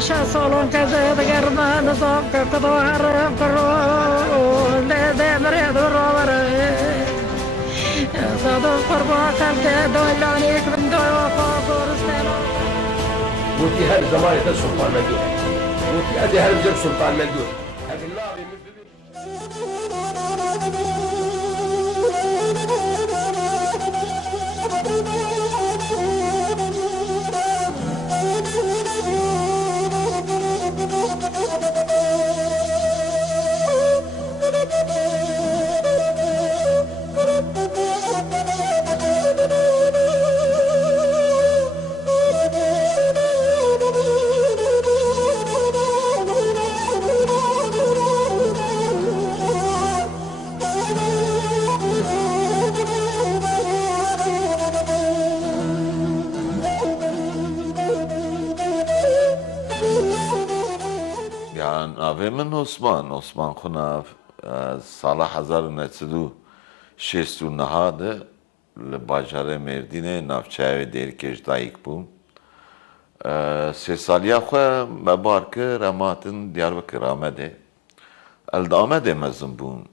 شا سالون كذا دقرما نصاب كظهر كرو لا مريض الروبر صادق قربا كانت دولانيك من دول وفاصور استلو وتي هذا زمان سلطان مندوح وتي هذا جاب سلطان مندوح ناوی من عثمان خناف سال 1969 ده لباجار مردینه نافچه دیرکش دایک بوم 3 سالیا خو مبار کرد اماتن دیاربکر آمده آمده مزن بوم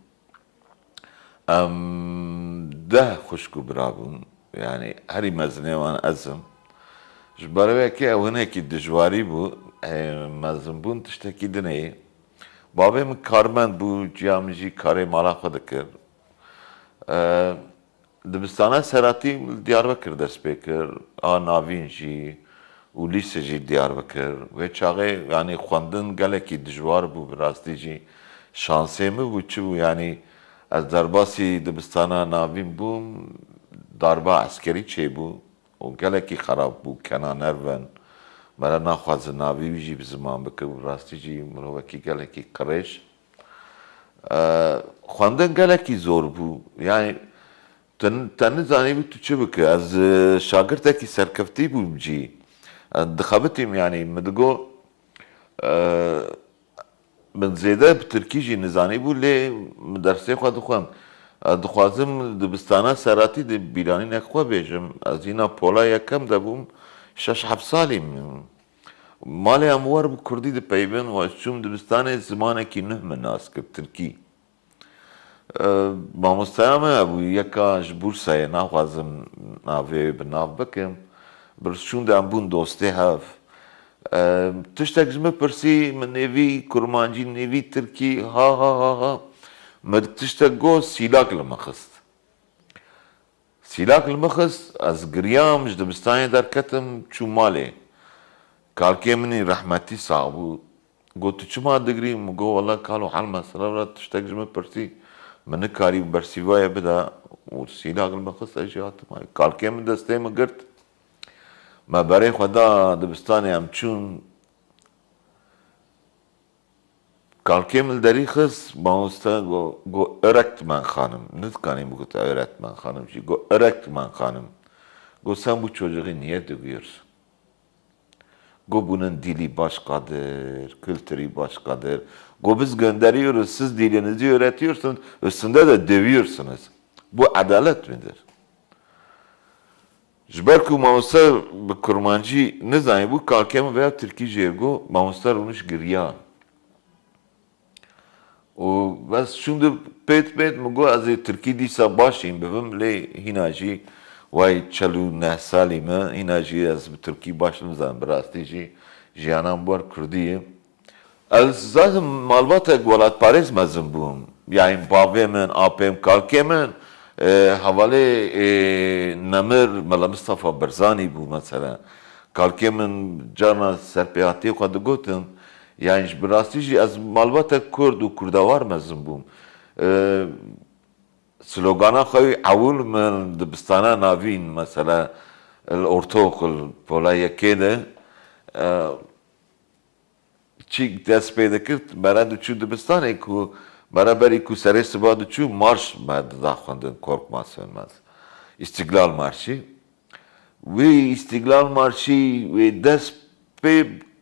ده خوشکو برا بوم yani هری مزنه وان ازم جباره که اونه کی دجواری بو مزن بون تشتکی دنه بابه من کارمند بو جامجی کاری مالا خود کرد دبستانه سراتی دیاربکر دست بکر ناوین جی و لیسه جی دیاربکر و چاقه yani خواندن گله کی دجوار بو براستی جی شانسه می بو چی بو yani از درباسی دبستانه ناوین بوم darba askeri çey bu o gele ki xarab bu kenaner ven mera naxwazin navî jî bi ziman bike û rastî jî mirovekî gelekî qirêj xwendin gelekî zor bû yani te nizanî tu çi bike ez şagirtekî serkeftî bûm cî dixebitîm yani min digo min zêde bi tirkî jî nizanî bû lê min dersê xwe dixwem دخوازم دبستانه سراتی د بیرانی نخوا بیجم از اینا پولا یکم دبوم 6-7 سالیم مالی اموار بو کردی د پیبن و چوم دبستانه زمانه کی نه مناس کب ترکی با مستعمه ابو یکا بورسای نخوازم ناوی بناو بکم برسون دم بون دوسته هف تشتک زمه پرسی من نیوی کرمانجی نیوی ترکی ها مرتشتا گو سیلاک لمخست سیلاک لمخست از گریام جدبستانی در کتم چو ماله کالکی منی رحمتی صاحبو گو تو چما دگری مگو والله کالو حال مسئله را تشتک جمع پرسی من کاری برسیوای بدا و سیلاک لمخست اجیاتم کالکی من دسته مگرد ما برای خدا دبستانی هم چون Kalkemil deri kız bağısta go öğretmen hanım. Ne kanım bu kadar öğretmen hanım? Go öğretmen hanım. Go sen bu çocuğu niye dövüyorsun? Go bunun dili başkadır, kültürü başkadır. Go biz gönderiyoruz, siz dilinizi öğretiyorsunuz, üstünde de dövüyorsunuz. Bu adalet midir? Jberku mağusta bu kurmancı ne zannediyor? Bu kalkemil veya Türkiye go mağusta olmuş giriya. و بس شون دو پیت مگو از ترکی دیسا باشیم ببم لی هیناجی وای 49 سالی من هیناجی از ترکی باشم زن براستی جی جیانم بار کردیم از zaten malbata ولات پاریس مزن بوم yani babam apem kalkem havale namir mala Mustafa Barzani bu mesela kalkem cana serpiyati kadı gotum yani براستی از مالبات کرد و کردوار مزن بوم سلوگانا خوی اول من دبستانه ناوین مثلا الارتوقل پولا یکیده چی دست پیدا کرد برای دوچو دبستانه که برای که سری سبا دوچو مارش مرد داخوندن kork ماسن استقلال مارشی و استقلال مارشی و دست پی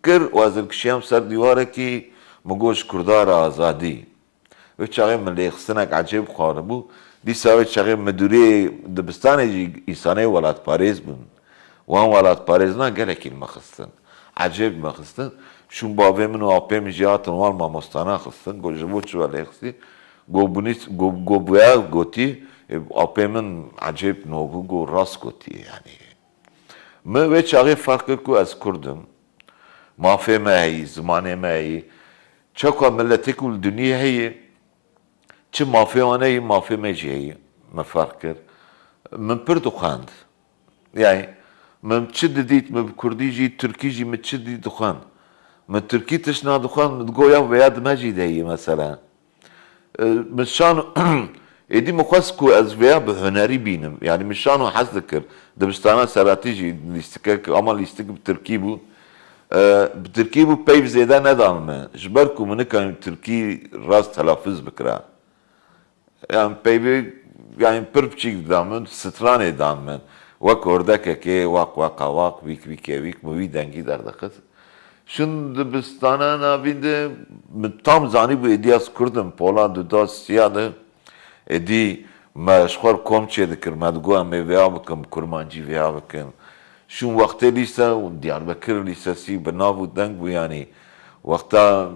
کر و از الکشیم سر دیواره کی مگوش کردار آزادی و چاقی ملی خستنک عجیب خواره بو دی ساوی چاقی مدوری دبستان ایسانه ولات پاریز بون وان ولات پاریز نا گلکی المخستن acayip mi kıstın? Şun babamın o apem jiyatın var mamostana kıstın. Gojbo çuvale kıstı. Gobuya goti apemın acayip nogu go rast goti yani. Me ve çağı farkı ku az kurdum. Mafeme heyi, zamaneme heyi. Çaka milleti kul dünya heyi. Çi mafemane heyi, mafemeci heyi. Me farkır. من پر دخاند yani من çi dedit me Kurdici Türkici me çi dedi dukhan me Türki tişna dukhan me goya veya dmeci deyi mesela mişan edi mukhas ku az veya be hüneri binim yani mişan o haz dikir dibistana seratici listik ama listik bi Türki bu bi Türki bu peyv zeda nedan me jber ku me kan Türki rast telaffuz bikra yani peyvi yani pırpçık damın, strane damın. Vak oradaki ki vak vik muvi dengi derdi kız. Şimdi biz tane nabinde tam zani bu ediyas kurdum. Pola da siyadı. Edi meşhur komçe dikir. Madgoa me veya bakım kurmancı veya bakım. Şun vakti lise Diyarbakır lisesi benavu deng bu yani. Vakta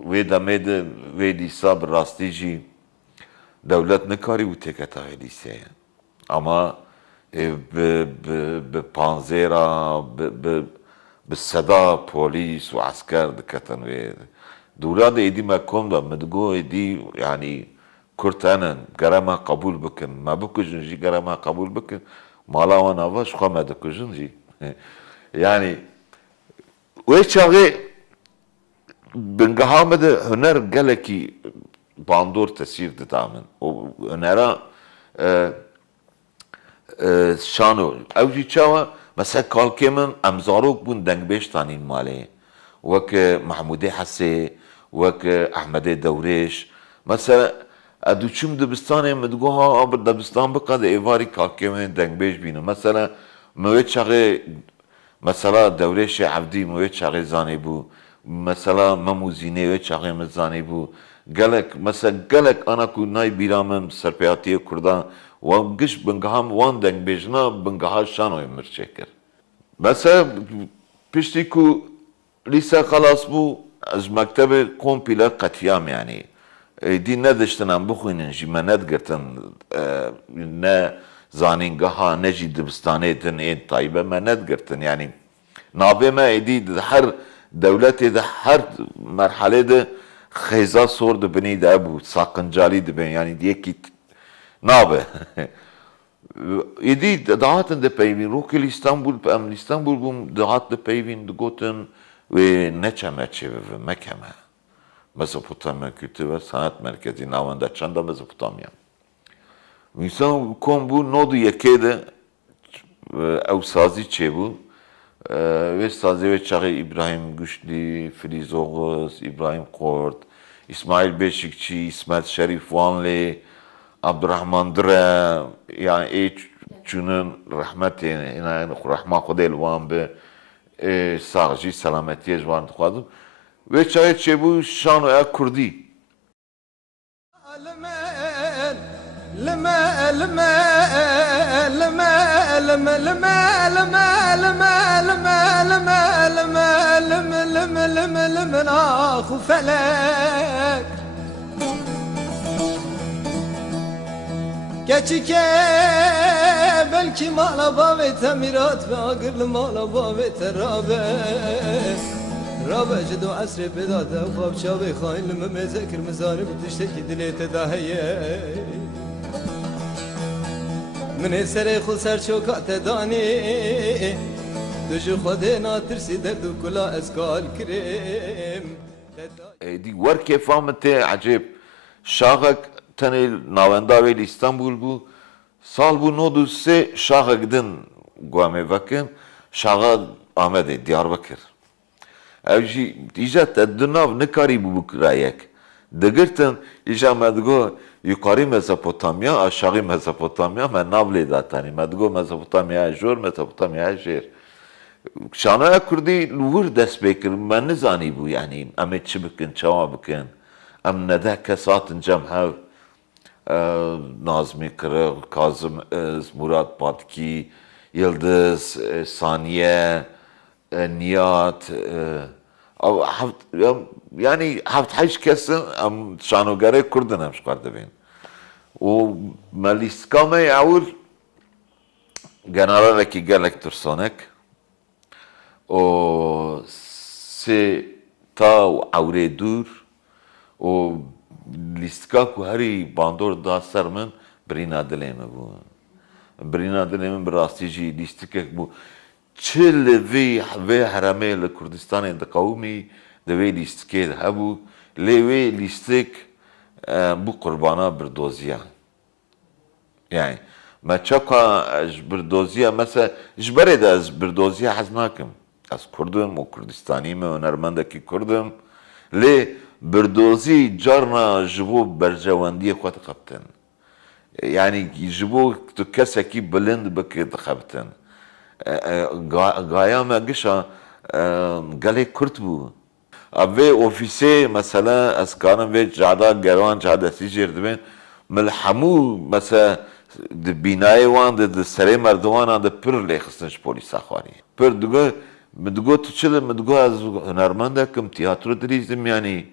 ve demedi ve lisa bir rastici. Devlet ne kari bu tekata liseye. Ama be panzera, be seda polis ve asker dikatan ve dura da edi mekom da medgo edi yani kurtanen garama kabul bıkın. Ma bu kujunji garama kabul bıkın. Mala ve nava şu kamadı kujunji. Yani ve çağı bengahamede hüner geleki bandor tesir ditamen. O önera şano. Evci çava mesela kalkemin amzarok bun dengbeş tanin mali. Vek Mahmude Hasse, vek Ahmede Devreş. Mesela ادوچم دبستان مدگوها آبر دبستان بقد ایواری کاکیمه دنگبیش بینه مثلا موید چاقه مثلا دوره شه عبدی موید چاقه زانی بو مثلا مموزینه موید چاقه مزانی بو گلک مثلا گلک انا کو نای بیرامم سرپیاتی کردان و گش بنگهام وان دنگبیجنا بنگها شانوی مرچکر مثلا پشتی کو لیسا خلاص بو از مکتب کمپیله قطیام yani دی نداشتن بخوینن جی منت گرتن نه زانینگاها نه جی دبستانه تن این طایبه منت گرتن yani نابه ما ایدی هر دولتی ده هر مرحله ده خیزا سور ده بنی ده ابو ساقنجالی ده بنی yani diye ki نابه ایدی دهاتن ده پیوین روکل İstanbul bum دهات ده پیوین ده گوتن و neçe meçe ve mekeme Mezopotamya Kültür ve Sanat Merkezi navında çanda Mezopotamya. İnsan kom bu nodu yekede ev sazi çebu ve sazi ve çağı İbrahim Güçlü, Filiz Oğuz, İbrahim Kort, İsmail Beşikçi, İsmet Şerif Vanlı, Abdurrahman Dre yani çünün rahmeti yani rahma kodel van be sağcı selametiye vardı kuadım. Ve çay çebu şano ya Kurdi. Geçike belki malaba ve temirat ve agırlı malaba ve terabe رابع جدو عسر بداته وخاب شابي خاين لما مذاكر مزارب تشتكي دليته داهيه من سري خل سر شوكات داني دجو خدنا ترسي دردو كلا اسكال كريم دي ورك فهمت عجيب شاغك تاني ناونداوي İstanbul bu sal bu nodu se şagıdın guame bakın şaga Ahmet Diyarbakır Evji icat edinav ne kari bu bukrayek. Degirtin ija medgo yukarı Mezopotamya, aşağı Mezopotamya, men navle datani. Medgo Mezopotamya jor, Mezopotamya jer. Şanaya Kurdi luvur dest bekir, men ne zani bu yani. Emet çi bikin, çava bikin. Em nede kesatın cemhev. Nazmi Kırık, Kazım Iz, Murat Patki, Yıldız, Saniye, نيات او يعني حفت حيش كسن ام شانو غاري كردنا مش قاعد بين وماليس كامي اول جنرال كي قالك ترسونك او سي تا اوري دور و لیستکاکو هری باندور دا سر من برینا دلیم بو برینا دلیم براستی جی لیستکک بو چل وی حرمه لکردستان دقومی دوی لیستکه هبو لیوی لیستک بو قربانا بردوزیا يعني ما تشوكا بردوزيا مثلا جبرد از بردوزيا حزناكم از كردم وكردستاني ما ونرمندكي كردم لي بردوزي جارنا جبو برجواندية قوات قبتن يعني جبو تكسكي بلند بك دخبتن غايا قشا قالي كرتبو ابي اوفيسي مثلا اسكانم في جادا جوان جادا سيجر دبن ملحمو مثلا بناي وان د سري مردوان د پر لخصنش پولیس اخواري پر دغه تشل مدغه از هنرمندکم تiyatro دریزم yani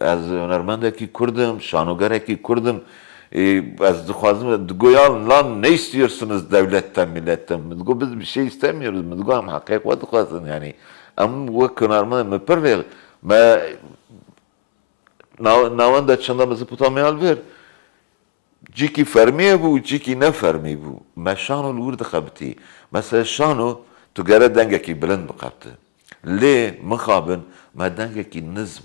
از هنرمندکی کردم şanogəreki kurdum az خوازم دغویان lan ne istiyorsunuz devletten milletten mدغه biz bir şey istemiyoruz mدغه هم حقیق وقت خوازن yani am و هنرمند مپر ما ناوند چندم زپوتامیال ver جيكي فرميه بو جيكي نفرمي بو ما شانو الورد خبتي مثلا شانو تجارة دنجكي بلند بقبته ليه مخابن ما دنجكي نظم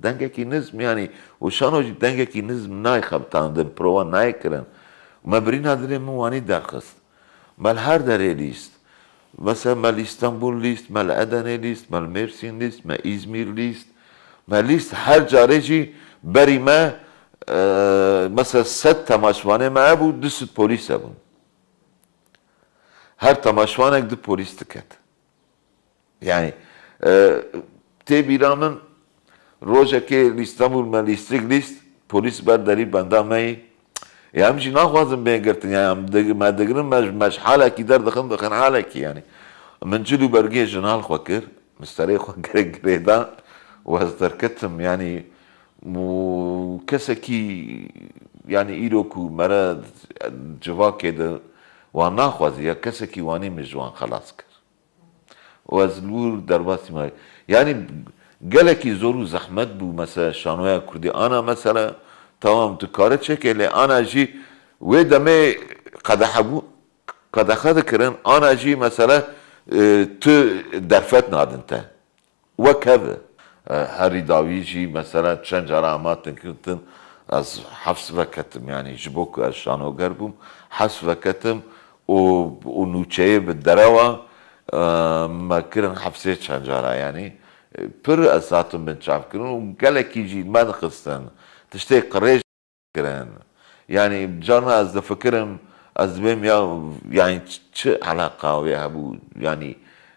دنجكي نظم يعني وشانو دنجكي نظم ناي خبتان دن بروا ناي كرن ما برينا دري مواني درخست ما الهر داري ليست مثلا ما الاسطنبول ليست ما الادني ليست ما المرسين ليست ما ازمير ليست ما ليست هر جاريجي بري ما مثلا 100 تماشوانه ما ابو 200 پلیس ابو هر تماشوانك دو پلیس تكت يعني تي بيرامن روجا كي لإسطنبول ما ليستريك ليست پلیس برداري بندا ماي يعني مش ناخوازم بينقرتن يعني ما دقرن مش حالك در دخن حالك يعني من جلو برقيه جنال خوكر مستريح خوكر قريدا وهزدركتم يعني وكسكي يعني إيروكو مرض جوا كده وانا خوازي يا كسكي واني مجوان خلاص كر وازلور درباسي ماي يعني قالكي زورو زحمت بو مثلا شانويا كردي انا مثلا تمام تكارت شكل انا جي ودمي قد اخذ كرن انا جي مثلا تو درفت نادنتا وكذا هاري داويجي مثلا چند جارا اماتن كنتن از حفظ وكتم يعني جبوك از شانو قربم حفظ وكتم و نوچه بالدروا ما كرن حفظه چند جارا يعني پر اساتم من شعب كرن وقالك يجي ما دخستن تشتي قريش كرن يعني جارنا از دفكرم از بهم يعني چه علاقة ويا ابو يعني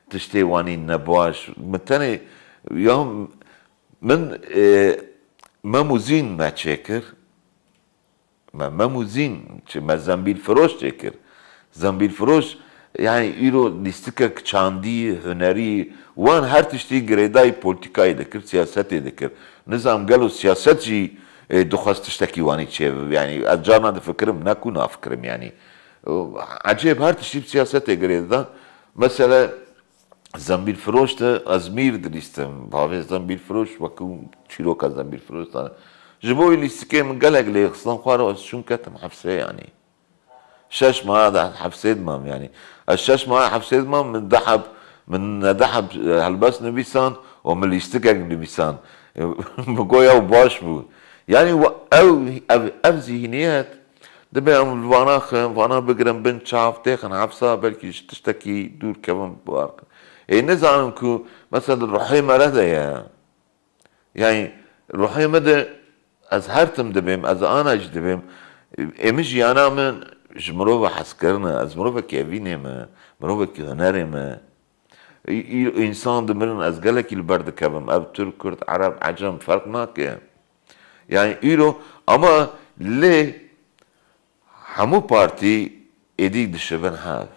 تشتي واني نبواش متاني يوم من ما موزين ما تشكر ما موزين ما زنبيل فروش تشكر زنبيل فروش يعني ايرو ليستكك چاندي هنري وان هر تشتي گريداي پوليتيكاي دكر سياستي دكر نظام قالوا سياست جي دخواست تشتكي واني تشي يعني اجانا دفكرم نكون افكرم يعني عجيب هر تشتي سياستي گريدا مثلا زنبیل فروش ازمیر دلیستم باوی زنبیل فروش وکو چیروک از زنبیل فروش دارم جبوی لیستکه من قلق لي خصنا خوارو از شون كتم حفصه يعني شش ما هذا حفصه دمام يعني الشش ما حفصه دمام من دحب هلبس نبيسان ومن لیستکه نبيسان بقويا وباش بو يعني او ذهنيات دبي وانا بقرن بنت شاف تيخن حفصه بلكي تشتكي دور كمان بوارك نظام كو مثلا الرحيمة لدى يعني الرحيمة ده از هرتم دبيم از انا اج دبيم امجي انا من جمروفا حسكرنا از مروفا كيفيني ما مروفا كهناري ما انسان دمرن از قالك البرد كبم اب ترك كرد عرب عجم فرق ماك يعني ايرو اما ليه همو بارتي اديك دشبن هاف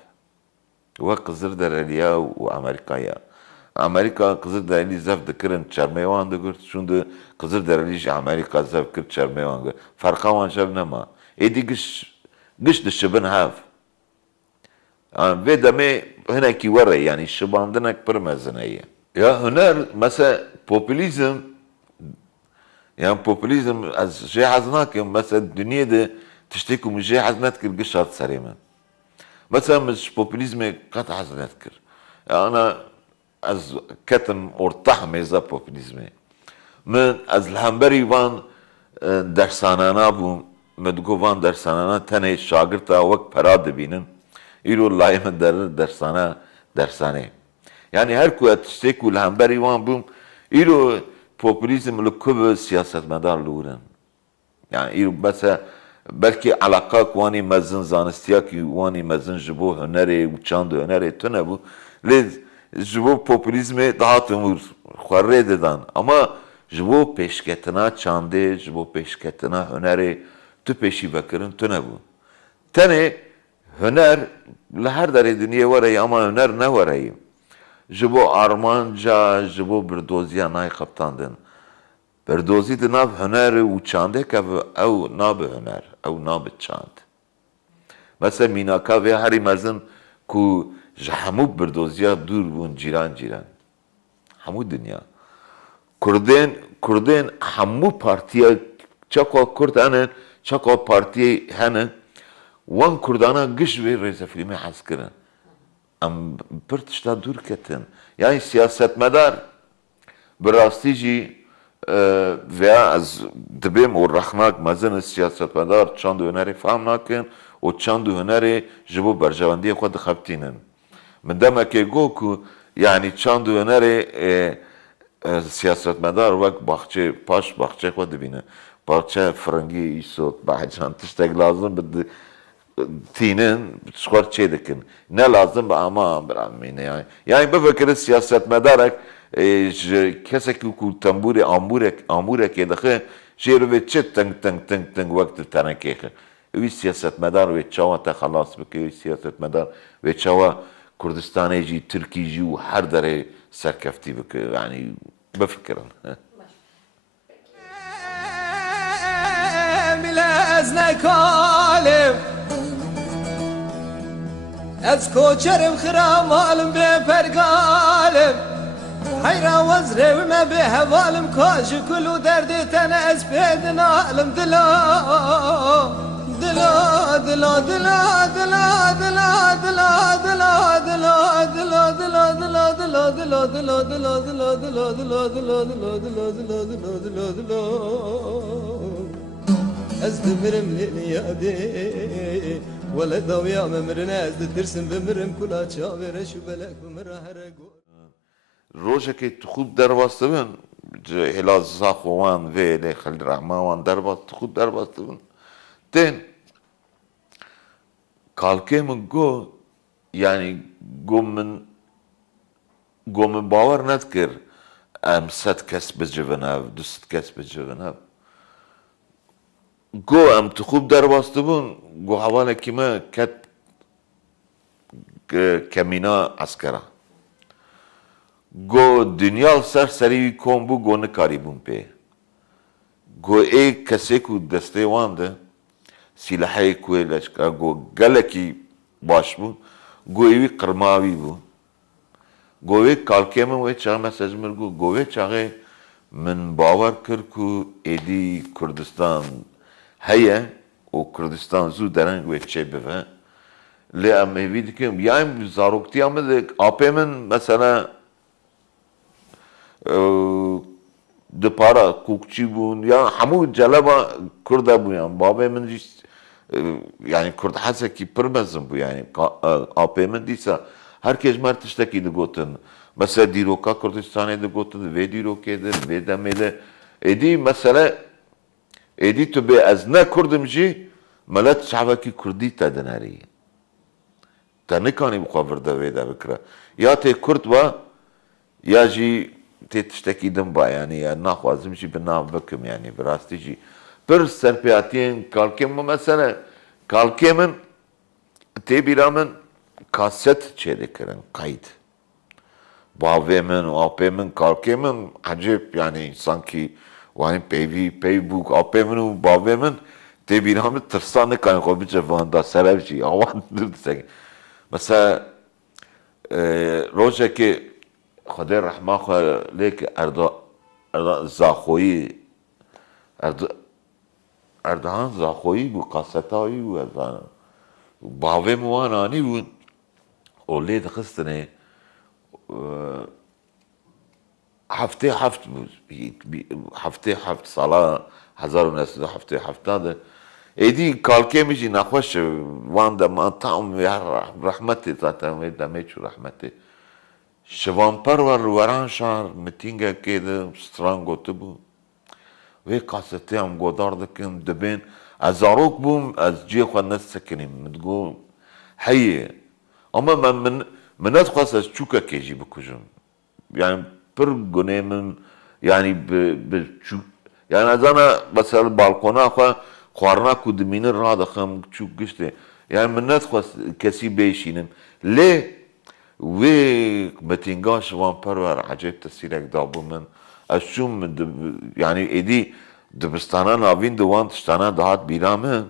وقت زردر اليا وامريكايا Amerika Kızılderili zev dikirin çermevan digurt. Şundu Kızılderili ji Amerika zev kir çermevan gir. Farka wan şev nema. Êdî giş dişibin hev. Vê demê hinekî were yani şibandinek pir mezin heye. Ya huner mesela popülizm yani popülizm ez jê hez nakim mesela Dunyayê tiştê ku min jê hez nedikir giş hat serê min. Mesela min ji popülizmê qet hez nedikir. Ana ez ketim ortah mêza popülizmê. Min ez li hemberî van dersanana bûm. Me digo van dersanana tenê şagirta wek pera dibînin. İro layê min dersane. Yani her ku tiştê ku li hemberî wan bûm, îro popülizm li ku bi siyasetmedar li wir in. Yani îro mesela belkî alaka ku wanî mezin zanistiya ki wanî mezin ji bo hunerê û çandê hunerê tune bû, lê ji bo popülizmê dihatin wir xwe rê didan. Ama ji bo pêşketina çandê, ji bo pêşketina hunerê tu pêşî vekirin tune bû. Tenê huner li her derê dinyayê were ama huner ne were. Ji bo armanca, ji bo birdoziya nayê qeptandin. Birdozî di nav hunerê û çandê keve ew nabe huner, ew nabe çand. Mesela mînaka vê herî mezin ku ji hemû birdoziya dûr bûn cîran. Hemû dinya. Kurdên hemû partiya çaka Kurd henin, çaka partiyê henin, wan Kurdana giş vê rêzefîlmê hez kirin. Em pir tişta dûr ketin. Yani siyasetmedar bi rastî jî veya ez dibêm û rexnak mezin siyasetmedar çand û hunerê fehm nakin û çand û hunerê ji bo berjewendiyê xwe dixebitînin. Min demekê got ku yani çand û hunerê siyasetmedar wek baxçê paş baxçê xwe dibîne. Baxçe firengî îsot behcan tiştek lazim bi tînin xwar çê dikin. Ne lazim bi ama biramîne yani. Yani bifikirin siyasetmedarek ji kesekî ku temburê amûrekê dixe jê re vê çi ting wek di tenekê xe. Wî siyasetmedar wê çawa te xelas bike, wî siyasetmedar wê çawa Kurdistanê jî, Tirkî jî û her derê serkeftî bike. Yani bifikirin. Ez nekalim Ez koçerim xira malim bê pergalim Heyra wezrevme bê hevalim ka ji kul û derdê tene ez pê dinalim dila Ez dimirim lêniyadê Wele dawiya me mirine ez ditirsim bimirim kula çavêre şu belek bimira here gor Rojekê tu xûb derbas dibin, hêla zaxo wan vê lê xelrehma wan derbas tu xûb derbas dibin. Tên kalkê min got yani got min bawer nedikir em 100 kes bicivin hev, 200 kes bicivin hev. Got em tu xûb derbas dibin, got hevalekî me ket kemîna eskera. Got dünya ser serî wî kom bû got nikarîbûn pê. Got ê kesê ku destê wan de sîleheyê ku ê leşker got gelekî baş bû, got ê wî qirmavî bû. Got wê kalkê min wê çaxê mesej mir got wê çaxê min bawer kir ku êdî Kurdistan heye û Kurdistan zû dereng wê çê bive. Lê em hêvî dikin yani zaroktiya min de apê min mesela di para kûkçî bûn ya hemû celeba Kurd bûyan. Babê min jî yani Kurd hesekî pir mezin bû yani apê min dîsa herkes mer tiştekî digotin. Mesela dîroka Kurdistanê digotin, vê dîrokê de, vê demê de. Êdî mesele êdî tu bê ez ne Kurdim jî melet şevekî Kurdî te dinerî. Te nikanî bi xwe vir de vê de bikire. Ya tê Kurd ba ya jî tê tiştekî din ba yani ya naxwazim jî bi nav bikim yani bi rastî jî. Pir serpêhatiyên kalkê min mesele kalkê min tê bîra min kaset çê dikirin qeyd. باوی من و آپی من کارکی من عجیب یعنی سانکی وانی پی بوک آپی من و باوی من تبین همه ترسان نکنه خب بچه واندا سرف چی آوان درسته مثلا روزه که خدا رحمه خواه لیک زاخویی اردهان زاخویی بود قاستایی بود باوی موانانی بود و لید خستنه هفته هفت ساله 1977 ایدی کالکه میشی نخوش وان دم تام رحمتی تاتم دمیچو رحمتی شوان پرور وران شهر متینگه که سترانگو تبو وی قاسته هم گودار دکن دبین از آروک بوم از جی خود نسکنیم متگو حیه اما من ادخواست از چوکا کیجی بکجم يعني برجوني من يعني يعني از انا مثلا بالكونا خو خوارنا كودمين الراد خم شو قشتي يعني من ندخل كسي بيشينم ليه وي بتنقاش وان برور عجيب تسيرك دابو من اشوم يعني ايدي دبستانا نافين دوان تشتانا دهات بيرامن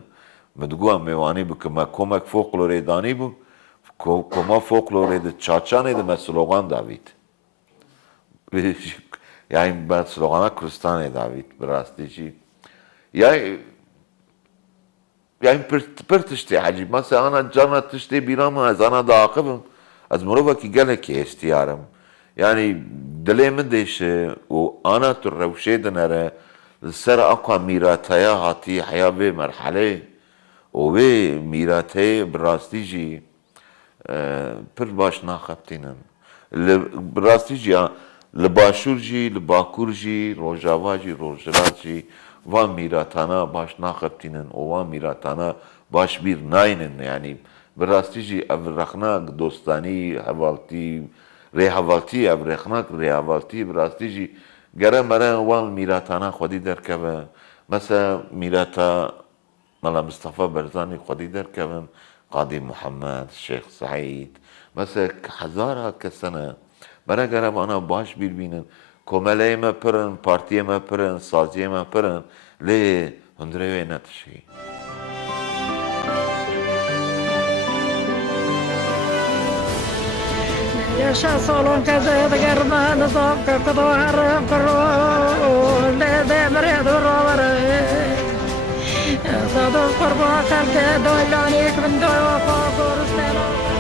مدقوا ميواني بكما كومك فوقلوري داني بو كوما فوقلوري د چاچاني د مسلوغان داويد يعني بعد سلوغانا كريستاني داويد براستي شي يعني برتشتي عجيب مثلا انا جانا تشتي بيرام از انا داقبم از مروبا كي قالك استيارم يعني دلي من ديش وانا تروشي دنره سر اقوى ميراتايا هاتي حياة بمرحلة وبي ميراتايا براستي جي پر باش ناخبتينن براستي جي لباشور جي لباكور جي روجاوا جي روجرات جي وان ميراتانا باش ناخبتينن وان ميراتانا باش بير ناينن يعني براستي جي افرخناك دوستاني حوالتي ري حوالتي افرخناك ري حوالتي براستي جي گره مره وان ميراتانا خودي دركبه مثلا ميراتا ملا مصطفى برزاني خودي دركبه قاضي محمد الشيخ سعيد مثلا هزارها كسنه برای گرم آنها باش بیربینن کمله ما پرن پارتی ما پرن سازی ما پرن لی هندره نتشی يشا صالون كذا تقرب نصاب كقطوار كرو لا مريض الرور صادق قربا كالك دولانيك من دوا فاقور استلام